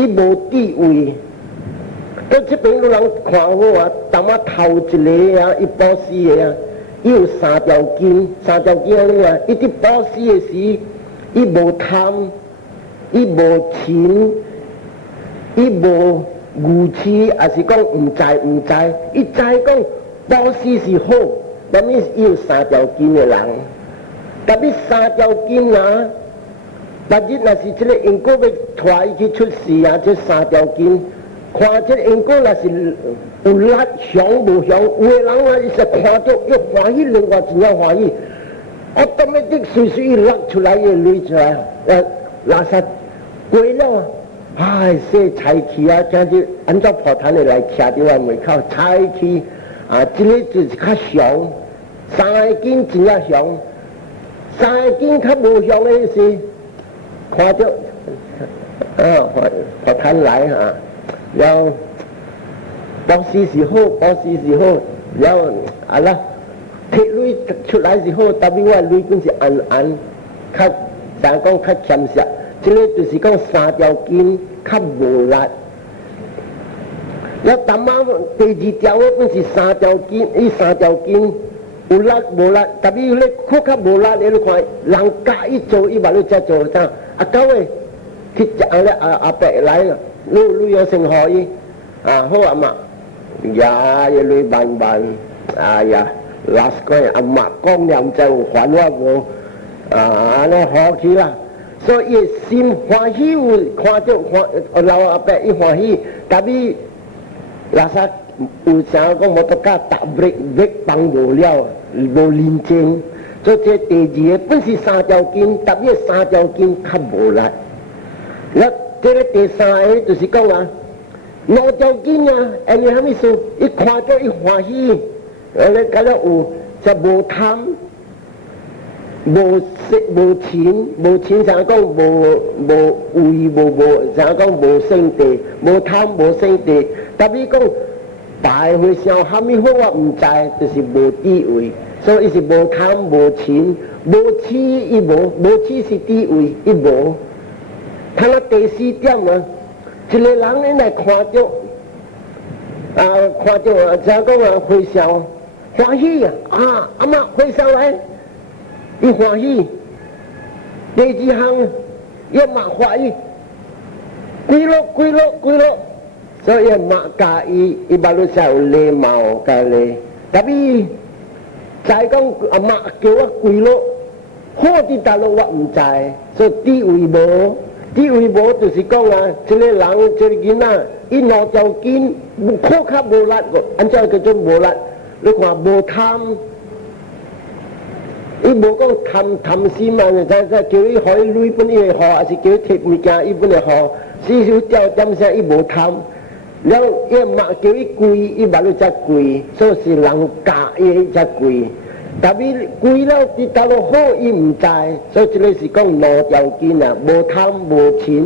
无地位。到这边有人看好当我头一个伊保死的伊有3条筋安尼伊伫保死的时，伊无贪，伊无钱，伊无愚痴，也是讲毋知，伊知讲保死是好，但伊有3条筋的人，但伊3条筋但日若是这个因果要带伊去出世这3条筋。看这因果若是有力强无强，有个人伊是看到要欢喜，另外真要欢喜，automatic随伊落出来伊累出来，垃圾过了说财气真是按照破坛的来徛伫我门口，财气这个就是较强，3个斤真要强，3个斤较无强的是看到破坛来了保险是好，了啦，摕钱出来是好，但我钱本是较讲较欠实，这个就是讲3条筋较无力。了淡仔第2条本是3条筋，伊3条筋有力无力，但伊咧较无力，你看人教伊做，伊嘛你才做啥？到尾去阿伯来了。你有先互伊好阿妈呀，伊累慢，哎呀，拉斯个阿妈讲念就还我无安尼好去啦。所以伊心欢喜有看到老阿伯伊欢喜，但伊拉萨有啥讲无得甲打break 帮无了，无认真。所以这第2个本是3条筋，但伊3条筋较无力。这个第3个就是讲5条筋安尼虾米事？伊看到伊欢喜，咧敢若有则无贪，无钱，啥讲无位，啥讲无圣地，无贪无圣地。但伊讲拜会上虾米好我毋知，就是无地位，所以伊是无贪无钱，无痴伊无痴是地位伊无。他那第4点一个人因来看到怎讲会笑欢喜阿妈会笑来，伊欢喜，第二项也嘛怀疑，几落，所以嘛介意，伊巴路上有礼貌甲咧，特别再讲阿妈叫我几落，好伫大陆我唔知，所以地位无。地位无就是讲啊，这个人这个囡仔，伊脑条件科较无力个，按照叫做无力。你看无贪，伊无讲贪心啊，叫伊互伊累本伊会好，还是叫伊摕物件伊本会好，至少掉点啥伊无贪。然后伊嘛叫伊贵，伊嘛你才贵，所以是人教伊才贵。特别贵了，伫大陆好伊唔知，所以这个是讲无条件啊，无贪无钱，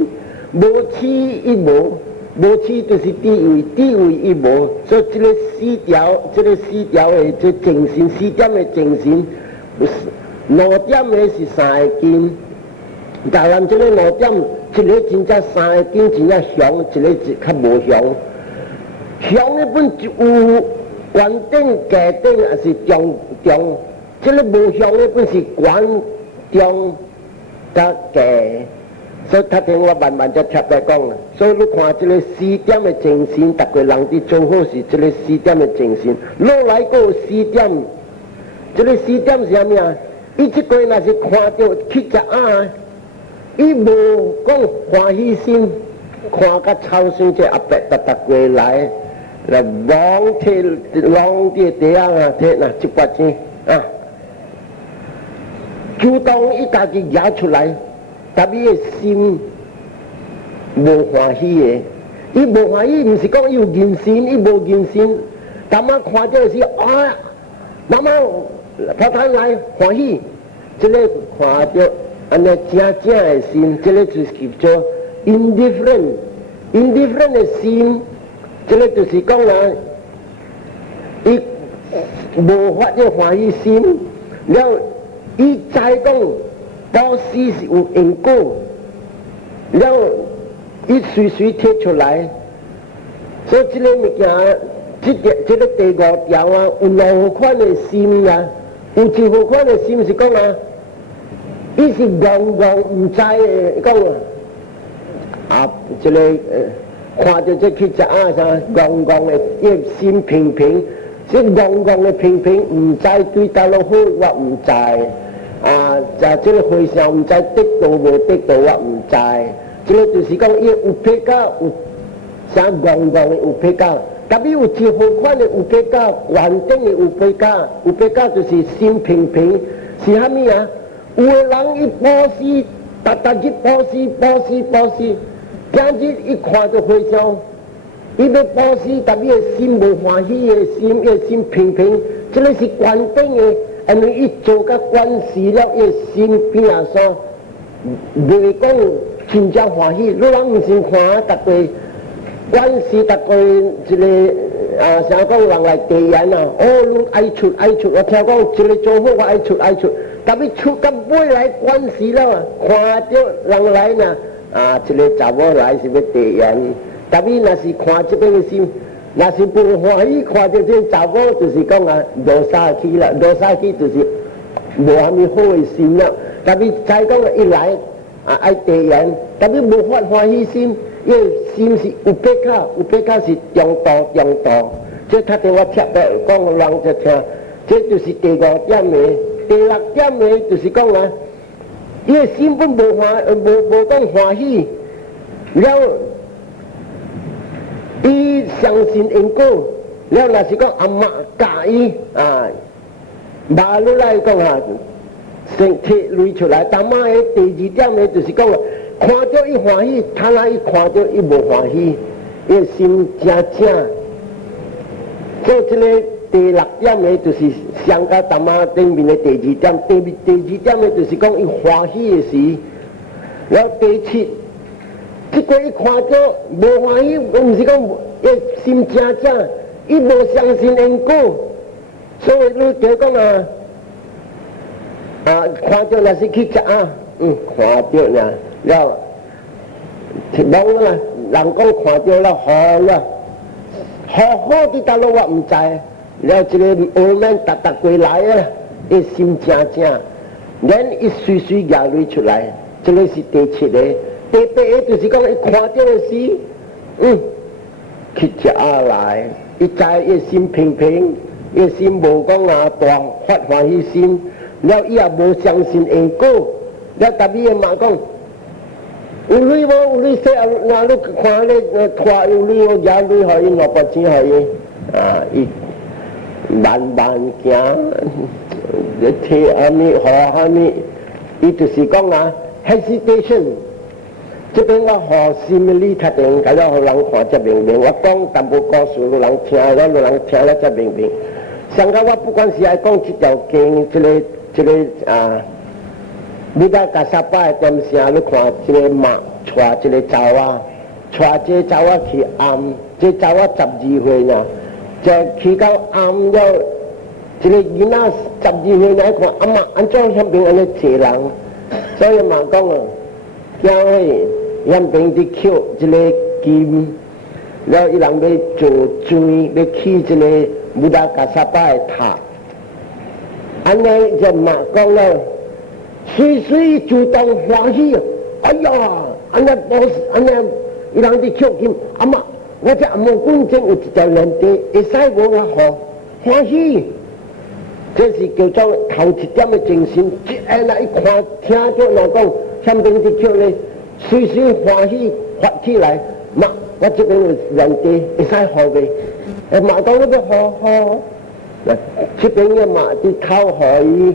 无痴伊无就是地位伊无，所以这个四条的这正心，四点的正心，5点的是3个斤，台湾这个5点，一个真正3个斤真正香，一个较无香，香的本就有。关顶、价顶也是中，这个无香的本是关中甲价，所以他听我慢慢才贴来讲啦。所以你看这个4点的精神，逐个人伫做好是这个4点的精神。落来个4点，这个4点是啥物啊？伊这个若是看到去食啊，伊无讲欢喜心，看甲操心这阿伯逐个来。là vón thì long thì thế là chụp quạt chi à chủ động ít ta chỉ giá出来，特别心无欢喜的，伊无欢喜，唔是讲有认心，伊无认心，他妈看到是啊，妈妈跑摊来欢喜，这个看到安尼正的心，这个就是叫做 indifferent 的心。这个就是讲啊，伊无法了欢喜心，了伊知讲报喜是有因果，了伊随摕出来，所以这个物件，这个第5条啊，有2号款的心啊，有1号款的心是讲啊，伊是戆唔知的讲啊，这个看到这去食啊啥，戆的，伊心平，这戆的平，唔知对大陆好，我唔知。啊，就这个会上唔知得到无得到，我唔知。这个就是讲，伊有撇假，有啥戆的有撇假，特别有1号款的有撇假，环境的有撇假，有撇假就是心平，是虾米啊？有的人伊保持，逐日保持。今日一看到会上，伊要保持，特别心无欢喜的心，伊心平，这个是关键的。因为伊做甲关系了，伊心边啊说，袂讲真正欢喜。你人唔先看逐个关系，逐个一个啥讲人来地缘啊，你爱出，我听讲一个做好我爱出，特别出甲尾来关系了，看到人来呐。一个查某来是要地缘，特别若是看这边的心，若是不欢喜看到这查某，就是讲落沙去啦，落沙去就是无虾米好的心了。特别再讲一来爱地缘，特别无法欢喜心，因为心是有撇假是中道。这他对我贴的讲，人就听，这就是第5点的，第6点的就是讲伊个心本无讲欢喜，了伊相信因果，了若是讲阿妈教伊马路来讲先摕类出来，阿妈的第2点呢就是讲看到伊欢喜，他那伊看到伊无欢喜，伊个心正，所以这个。第6点呢，就是相甲大妈顶面的第2点，第2点呢，就是讲伊欢喜的时，然后第7，这个伊看到无欢喜，唔是讲伊心正，伊无相信因果，所以你就讲看到若是去食看到呢，了，人人讲看到了好了，好伫大陆我唔知。了，这个澳门逐个来啊，伊心正，人一岁岁眼泪出来，这个是第七个。第八个就是讲，伊看到的是，去吃来，伊知伊心平平，伊心无讲大发欢喜心，了伊也无相信因果，了特别嘛讲，有钱无有钱说啊，你看你拖有钱，我也钱互伊，500钱互伊，伊慢慢行。你睇阿咪學阿咪，伊就是講hesitation。這邊我學simile特定，咁樣互人看才明明。我講淡薄故事，有人聽了，有人聽了才明明。上個我不管是愛講這條經，這個你家加沙巴的點聲，你看這個馬帶這個查某，帶這個查某去暗，這查某12歲呢，就去到暗了。這個囡仔12歲來看，阿媽安怎向邊安尼坐人，所以嘛講哦，教會向邊啲扣這個金，然後伊人要做水，要起這個穆達加薩巴的塔，安尼就嘛講了，隨隨主動歡喜，哎呀，安尼安尼伊人啲扣金，阿媽，我這阿媽公正有一條人地，會使我好歡喜。這是叫做頭一點的精神，一下來一看聽著人講，向邊啲叫咧，隨隨歡喜發起來，嘛，我這邊有人哋會使好嘅，嘛講嗰啲好，這邊嘅嘛啲討好伊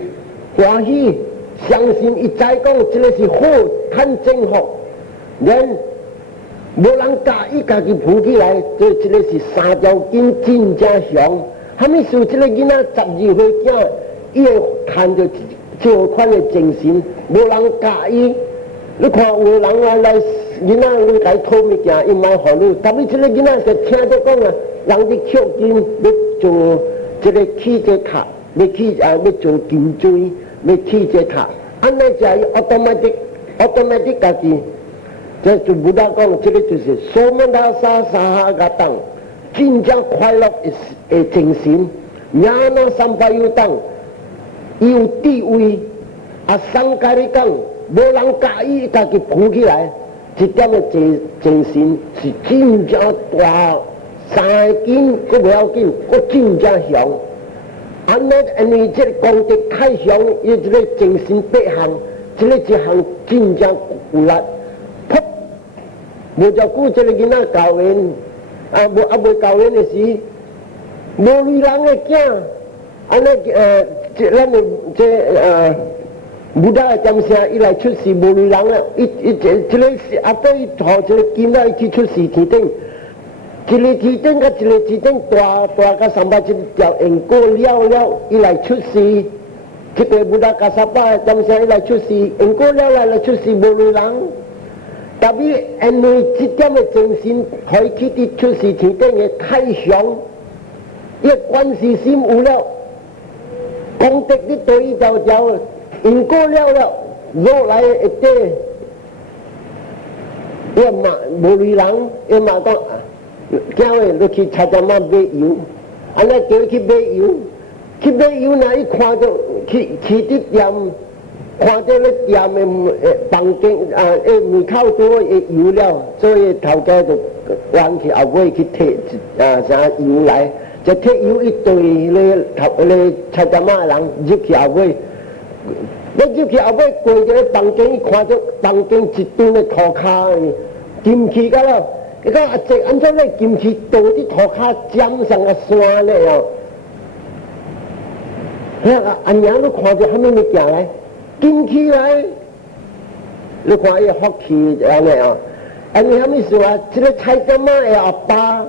歡喜，相信伊再講，這個是好，看真好，人無人家己家己負起來，這個是3條筋真正響。他們說這個囡仔12歲囝，伊會看到這款的精神，無人介意。你看有人來囡仔你來偷物件，伊唔愛互你，但是這個囡仔就聽到講人哋扣金要做這個起這塔，要做金錐，要起這塔，安尼就係 automatic 家己，這就不但講這個就是所謂的沙個當。真正快樂的精神，也那三百有當有地位，上界你講，無人介意家己捧起來，這點的精神是真正大3斤，佫不要緊，佫真正響。安尼這個功德太響，伊這個精神8項，這個一項真正有力，噗，無就顧這個囡仔教員。未教人的是無類人的囝，安尼咱的武大的點聲，伊來出世無類人啦，伊這個是阿伯伊學這個金仔，伊去出世天頂，一個天頂甲一個天頂大甲300條緣果了，伊來出世，這個武大加沙巴的點聲，伊來出世緣果了來出世無類人。特別因為這點的精神，可以去啲出世天頂嘅太上，一關係心有了，功德啲對伊就緣果了，落來一啲，伊嘛無類人，伊嘛講，叫伊你去菜市場買油，安尼叫伊去買油，那伊看到去啲店。看到咧店的房間門口多油了，所以頭家就往去後尾去摕啥油來，就摕油一堆咧菜市場的人入去後尾，你入去後尾過咗咧房間，看到房間一堆的塗骹金器噶咯，你講這安怎咧金器倒啲塗骹沾上個山咧哦，阿娘都看到蝦米物件咧？金器來，你看伊福氣安尼哦，安尼蝦米說啊？這個菜市場的阿爸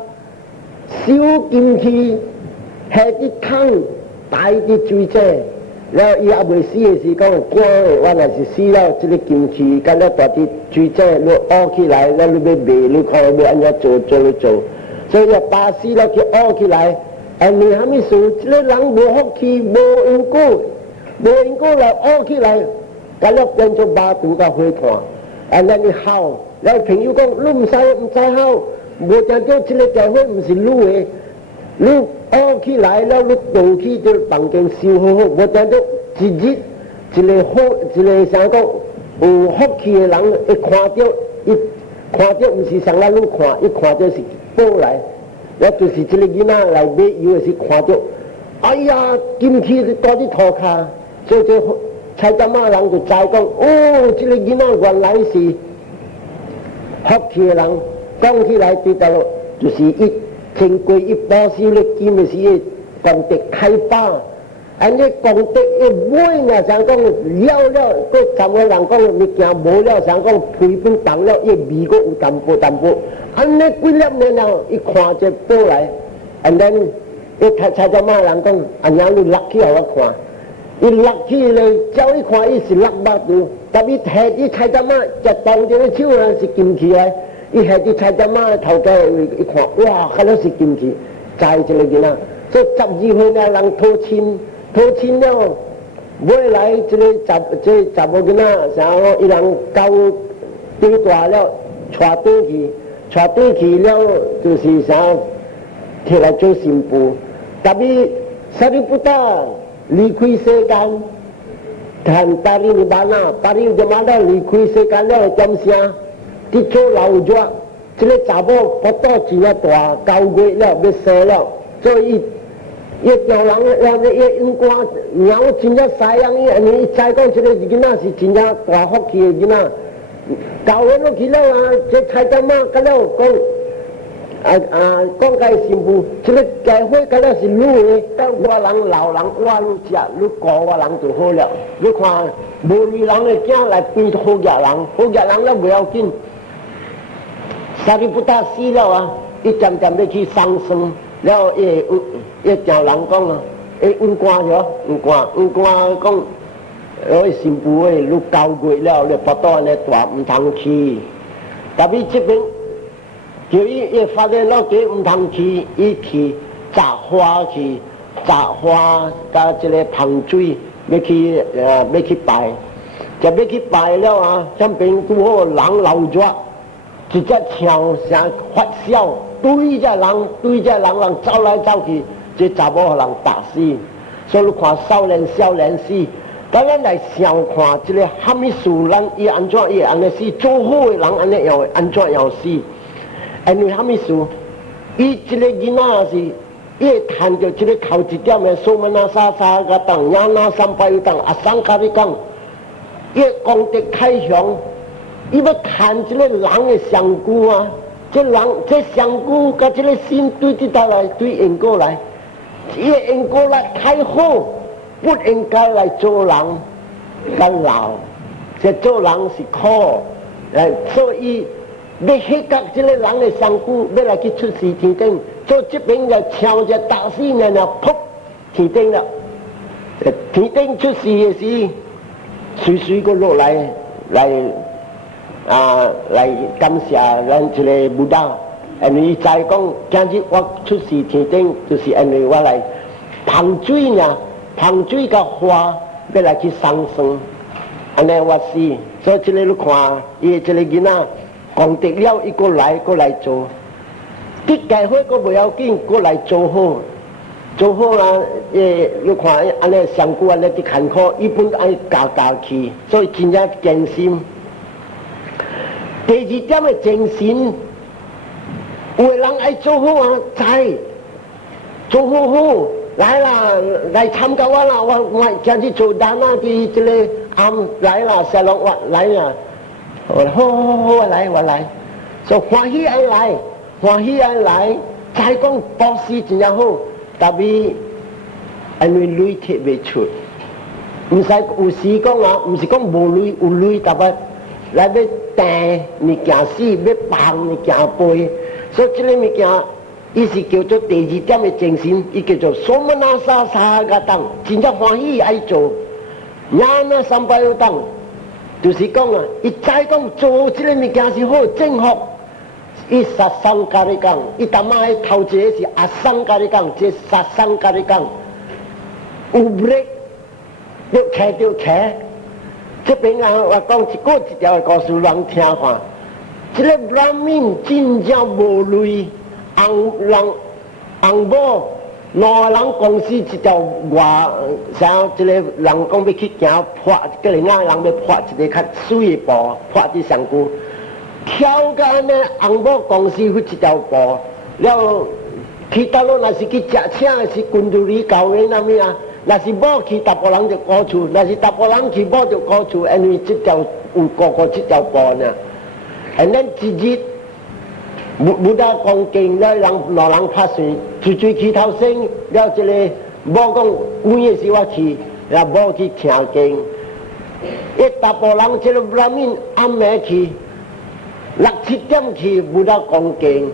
燒金器，下啲湯大啲水井，然後伊也未死的是講驚的，我若是死了，這個金器甲了大啲水井，你挖起來，咱你要賣，你看要安怎做，所以阿爸死了去挖起來，安尼蝦米說？這個人無福氣，無因果。無因果來挖起來，甲了變做麻肚甲火炭，安尼烤。然後朋友講，你唔使烤，無聽到這個條火唔是滷的，你挖起來了，你倒起這房間燒好好，無聽到一一个啥讲有福气的人，一看到，唔是像咱愈看，一看到是宝来。我就是这个囡仔来买油的时看到，哎呀，金器是多啲涂骹，所以菜站仔人就知讲，哦，这个囡仔原来是福气的人。讲起来对到就是一经过一百四的金的是功德开发。安尼功德一买呢，想讲了，个十个人讲物件无了，想讲赔本当了，一味个有淡薄。安尼几粒年了，一看就宝来，and then 一菜站仔人讲，安娘你落去互我看，伊落去咧，照伊看伊是落目度，但伊摕啲菜站仔就当着个手啊是金器来，伊摕啲菜站仔头家一看，哇，看到是金器，在这个囡仔，所以12岁呢人讨亲了，买来这个十某囡仔，然后伊人高长大了，带转去了，就是啥，摕来做新妇。但是萨利布达离开世间，谈巴黎尼巴纳离开世间了，点声，伫做老雀，这个查某不到真啊大，9月了要生了，所以。一条人一应该鸟真正西洋伊，安尼再讲这个囡仔是真正大福气的囡仔。教完落去了啊，这菜站仔甲了讲介新妇，这个家伙甲了是女的，等我人老人我愈食愈高我人就好了。你看无女人的囝来变好人了不要紧。萨利布达死了啊，伊渐渐要去上升。了一条人讲啊，温官了，温官讲，新妇诶，愈9月了，你不到安尼大唔通去。特别这边叫伊发现了这唔通去，伊去摘花加这个喷水，要去拜，就要去拜了啊！这边拄好人老热，一只枪声发烧。对这人走来走去，这查某互人打死，所以你看少年死。当咱来想看这个哈密树人伊安怎伊安尼死，做好的人安尼样安怎样死？安尼哈密树，伊这个囡仔是，伊会看到这个头一点的苏门那沙个当，亚那三拜当，阿桑卡里讲，伊功德开向，伊要看这个人的上古啊。这香菇甲这个心对得到来，对应过来，应过来开好，不应该来做人，干老，这做人是苦，所以要迄个这个人的香菇，要来去出世天顶，做这边就敲着打死人了，噗，天顶了，天顶出世的时，随个落来。来感谢咱这个布达，因为再讲今日我出世天顶，就是因为我来捧水呢，捧水甲花要来去上升，安尼我是，所以这个你看，伊这个囡仔功德了，伊过来做，啲计好个不要紧，过来做好啦，你看安尼上古安尼啲坎坷，一般爱教去，所以真正艰辛。第二点的精神，有的人爱做好啊，做好，来啦，来参加我啦，我今日做单啊，伫这个来啦，小龙我来啦，好，我来，所以欢喜而来，再讲保持真正好，特别因为累贴未出，唔使有时讲啊，唔是讲无累有累，特别。来要订物件死，要放物件背，所以这个物件，伊是叫做第二点的精神，伊叫做苏门那沙个当，真正欢喜爱做，亚那三拜有当，就是讲啊，伊再讲做这个物件是好正确，伊杀生甲你讲，伊他妈头一个是阿生甲你讲，这杀生甲你讲，有力，要开。这边啊，我讲一条告诉人听看，这个 Brahmin 真正无类，红某两个人公司一条外，像一个人讲要去行破，个另外人要破一个较水的步，破伫上久，挑到安尼红某公司迄一条步，了去倒落若是去食请的是军队里教的那么啊，若是某去达甫人就高厝，若是达甫人去某就高厝，因为这条有高高这条步呢，and then 一日。不到讲经了，老人拍算，随去头先了这个，无讲有的时我去，也无去听经。一大部人这个不拉面暗暝去，6、7点去，不到讲经。